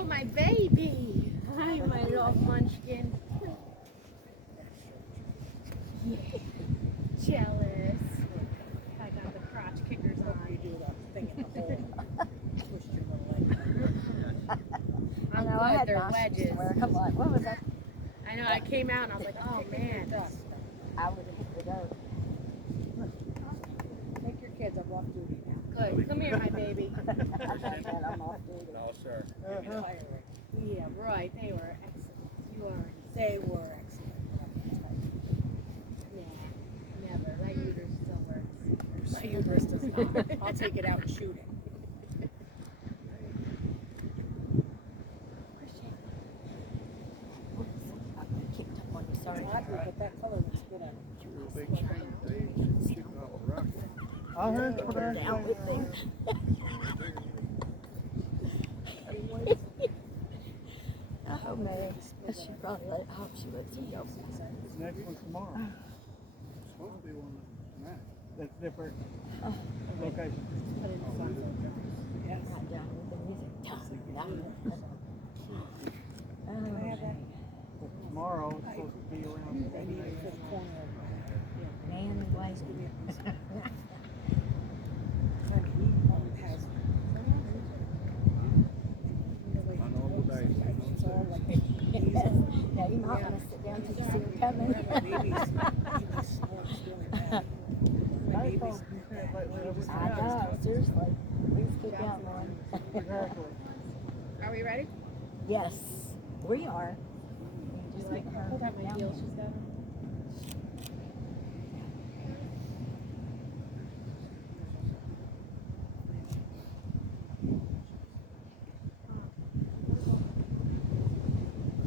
Oh, my baby. Hi, my little munchkin. Yeah. Jealous. I got the crotch kickers on. You do that thing in the hole. Twist your little leg. I know, I had They're nice wedges. wear. Come on, what was that? I know, I came out and I was like, oh man. I would have hit the dirt. Take your kids, I'm off duty now. Good. Come here, my baby. I thought that I'm off duty. No, sir. Yeah, right. They were excellent. You are. They were excellent. Yeah, never. That uterus still works. My uterus does not. I'll take it out shooting. I kicked up on you, sorry. Oddly, but that color looks good on it. Real big chicken, Dave, chicken off the rock. I'll have to Put her down with him. Oh, man. She probably let, I hope she lets him go. Next one tomorrow. Supposed to be one tonight. That's different Oh. location. Yes. Right down with the music. Down. Oh, man. Tomorrow it's supposed to be around Maybe for the corner of Man and wife. and he has On normal days. it's all like Now you might want to sit down till you see her coming. my baby's snorts really bad. My baby's I know, seriously. Please keep going, Lauren. Exactly. Are we ready? Yes, we are. Just Like, get her hold out my down heels. there. She's got them.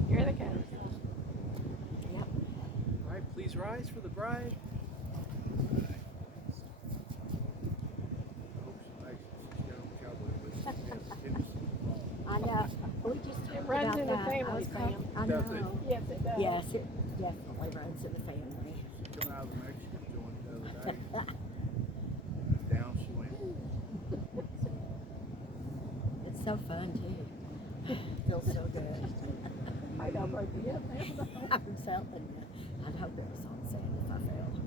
You're the cat. Yep. All right, please rise for the bride. I know. We just talked runs about in the that. family, I was Sam. I Does it? know. Yes, it does. Yes, it definitely runs in the family. Come out of the Mexican joint the other day. Down she went. It's so fun too. Feels so good. I know, but yeah, I'm telling you. I'd hope it was on sale if I failed.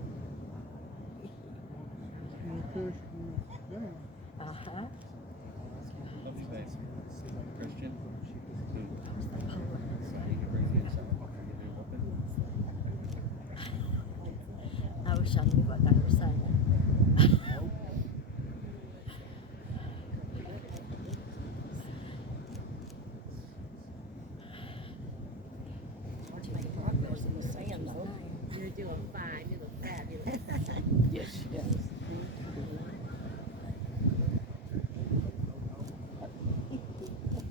Uh-huh. Love you guys. Christian, she was too. So you can bring in some coffee to do open. I wish I knew what they were saying. you're doing fine. You look fabulous. Yes, yes.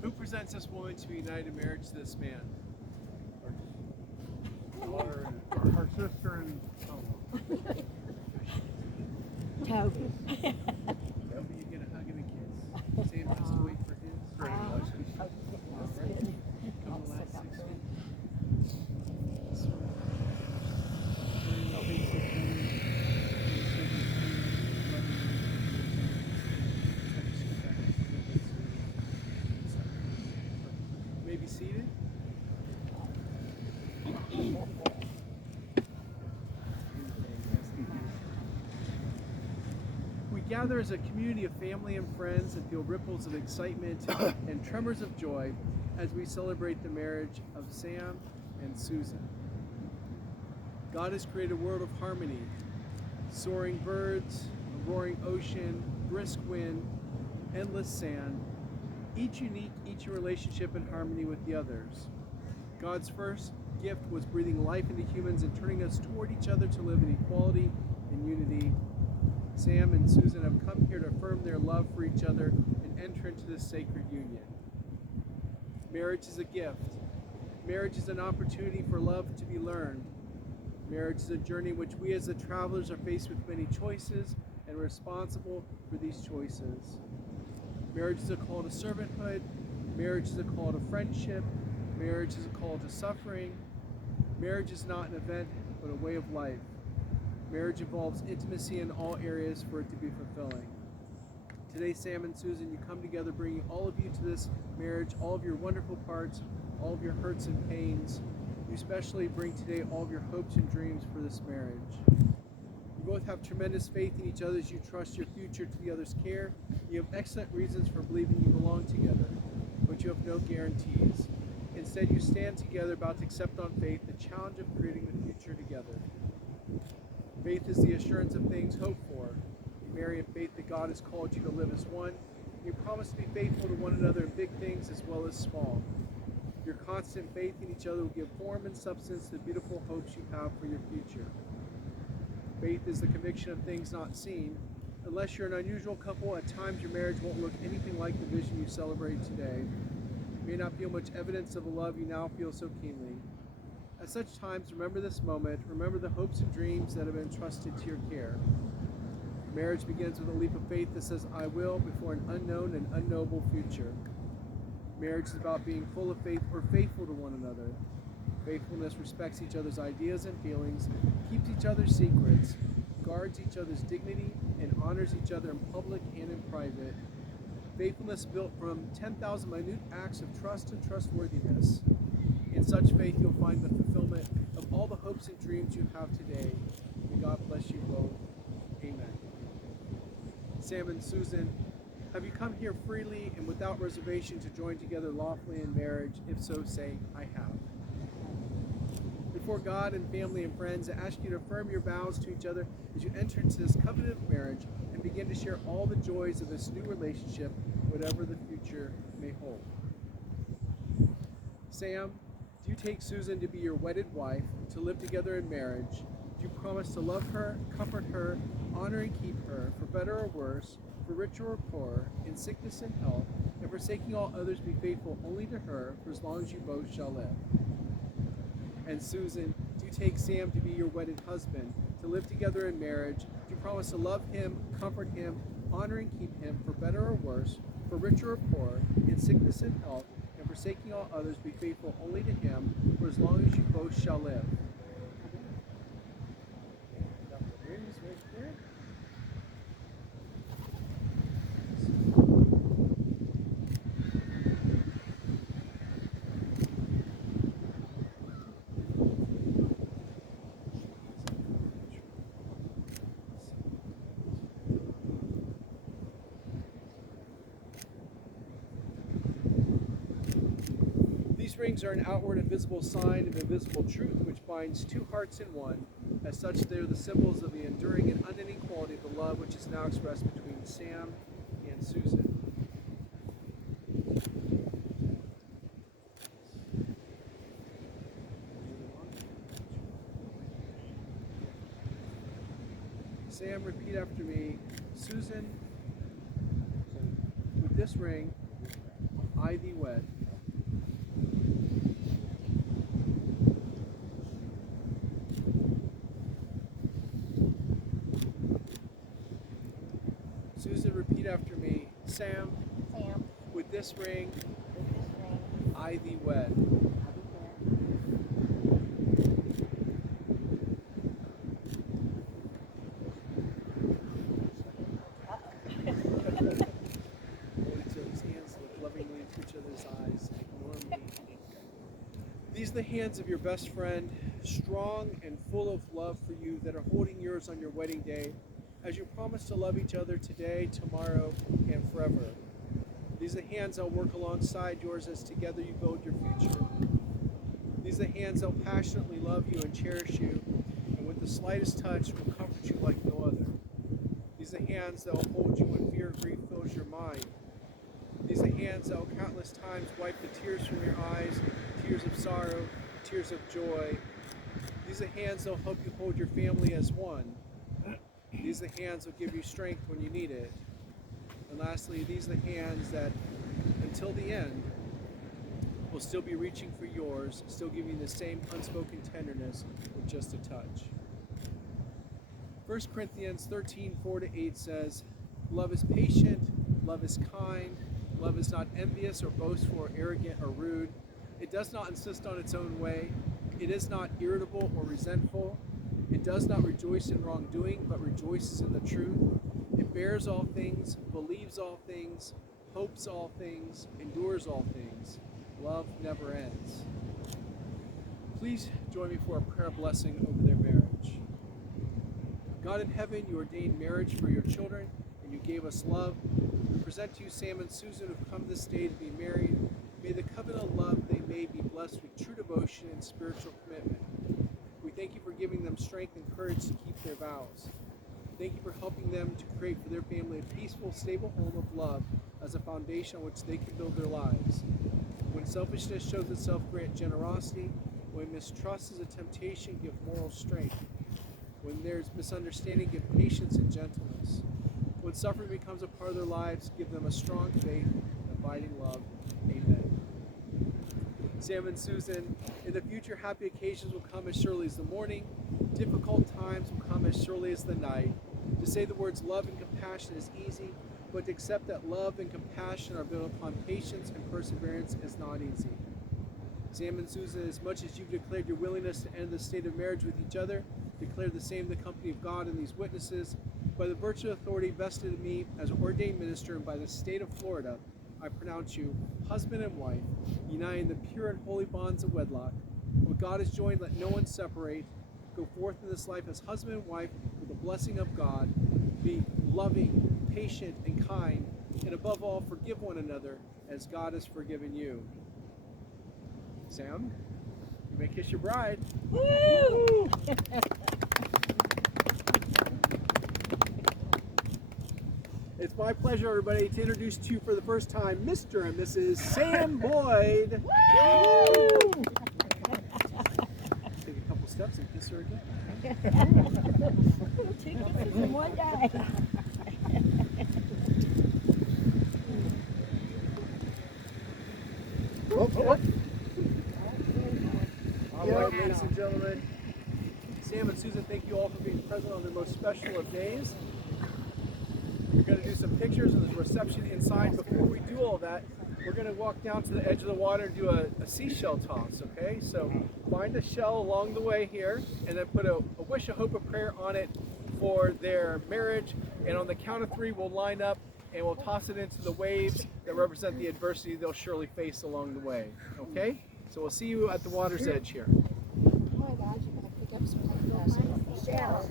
Who presents this woman to be united in marriage to this man? Her sister and Toby. Toby, you get a hug and a kiss. Sam has to wait for his. Congratulations. Oh, Come the last 6 weeks. May be seated. We gather as a community of family and friends and feel ripples of excitement and tremors of joy as we celebrate the marriage of Sam and Susan. God has created a world of harmony, soaring birds, a roaring ocean, brisk wind, endless sand, each unique, each in relationship and harmony with the others. God's first gift was breathing life into humans and turning us toward each other to live in equality and unity. Sam and Susan have come here to affirm their love for each other and enter into this sacred union. Marriage is a gift. Marriage is an opportunity for love to be learned. Marriage is a journey in which we as the travelers are faced with many choices and responsible for these choices. Marriage is a call to servanthood. Marriage is a call to friendship. Marriage is a call to suffering. Marriage is not an event, but a way of life. Marriage involves intimacy in all areas for it to be fulfilling. Today, Sam and Susan, you come together bringing all of you to this marriage, all of your wonderful parts, all of your hurts and pains. You especially bring today all of your hopes and dreams for this marriage. You both have tremendous faith in each other as you trust your future to the other's care. You have excellent reasons for believing you belong together, but you have no guarantees. Instead, you stand together about to accept on faith the challenge of creating the future together. Faith is the assurance of things hoped for. You marry in faith that God has called you to live as one. You promise to be faithful to one another in big things as well as small. Your constant faith in each other will give form and substance to the beautiful hopes you have for your future. Faith is the conviction of things not seen. Unless you're an unusual couple, at times your marriage won't look anything like the vision you celebrate today. You may not feel much evidence of the love you now feel so keenly. At such times, remember this moment. Remember the hopes and dreams that have been entrusted to your care. Marriage begins with a leap of faith that says, I will, before an unknown and unknowable future. Marriage is about being full of faith or faithful to one another. Faithfulness respects each other's ideas and feelings, keeps each other's secrets, guards each other's dignity, and honors each other in public and in private. Faithfulness is built from 10,000 minute acts of trust and trustworthiness. In such faith, you'll find the fulfillment of all the hopes and dreams you have today. May God bless you both. Amen. Sam and Susan, have you come here freely and without reservation to join together lawfully in marriage? If so, say, I have. Before God and family and friends, I ask you to affirm your vows to each other as you enter into this covenant of marriage and begin to share all the joys of this new relationship, whatever the future may hold. Sam, do you take Susan to be your wedded wife, to live together in marriage? Do you promise to love her, comfort her, honor and keep her, for better or worse, for richer or poorer, in sickness and health, and forsaking all others, be faithful only to her, for as long as you both shall live? And Susan, do you take Sam to be your wedded husband, to live together in marriage? Do you promise to love him, comfort him, honor and keep him, for better or worse, for richer or poorer, in sickness and health, and forsaking all others, be faithful only to him, for as long as you both shall live? These rings are an outward and visible sign of invisible truth which binds two hearts in one. As such, they are the symbols of the enduring and unending quality of the love which is now expressed between Sam and Susan. Sam, repeat after me. Susan, with this ring, I thee wed. Susan, repeat after me. Sam, Sam, with this ring, with this ring, I thee wed. Hold each other's hands, look lovingly into each other's eyes, ignore me. These are the hands of your best friend, strong and full of love for you, that are holding yours on your wedding day, as you promise to love each other today, tomorrow, and forever. These are the hands that will work alongside yours as together you build your future. These are the hands that will passionately love you and cherish you, and with the slightest touch will comfort you like no other. These are the hands that will hold you when fear and grief fills your mind. These are the hands that will countless times wipe the tears from your eyes, tears of sorrow, tears of joy. These are the hands that will help you hold your family as one. These are the hands that will give you strength when you need it. And lastly, these are the hands that, until the end, will still be reaching for yours, still giving you the same unspoken tenderness with just a touch. 1 Corinthians 13:4-8 says, love is patient, love is kind, love is not envious or boastful or arrogant or rude. It does not insist on its own way. It is not irritable or resentful. It does not rejoice in wrongdoing, but rejoices in the truth. It bears all things, believes all things, hopes all things, endures all things. Love never ends. Please join me for a prayer blessing over their marriage. God in heaven, you ordained marriage for your children, and you gave us love. We present to you Sam and Susan, who've come this day to be married. May the covenant of love they made be blessed with true devotion and spiritual commitment. We thank you for giving them strength and courage to keep their vows. Thank you for helping them to create for their family a peaceful, stable home of love as a foundation on which they can build their lives. When selfishness shows itself, grant generosity. When mistrust is a temptation, give moral strength. When there's misunderstanding, give patience and gentleness. When suffering becomes a part of their lives, give them a strong faith and abiding love. Amen. Sam and Susan, in the future, happy occasions will come as surely as the morning. Difficult times will come as surely as the night. To say the words love and compassion is easy, but to accept that love and compassion are built upon patience and perseverance is not easy. Sam and Susan, as much as you've declared your willingness to end the state of marriage with each other, declare the same in the company of God and these witnesses. By the virtue of authority vested in me as an ordained minister and by the state of Florida, I pronounce you husband and wife, united in the pure and holy bonds of wedlock. What God has joined, let no one separate. Go forth in this life as husband and wife with the blessing of God. Be loving, patient, and kind, and above all, forgive one another as God has forgiven you. Sam, you may kiss your bride. Woo! It's my pleasure, everybody, to introduce to you for the first time Mr. and Mrs. Sam Boyd. Take a couple steps and kiss her again. 2 kisses in one day. All right, ladies and gentlemen, Sam and Susan, thank you all for being present on their most special of days. We're going to do some pictures and there's a reception inside. Before we do all that, we're going to walk down to the edge of the water and do a seashell toss, okay? So find a shell along the way here and then put a wish, a hope, a prayer on it for their marriage. And on the count of 3, we'll line up and we'll toss it into the waves that represent the adversity they'll surely face along the way, okay? So we'll see you at the water's edge here. Oh my gosh, you're going to pick up some shell.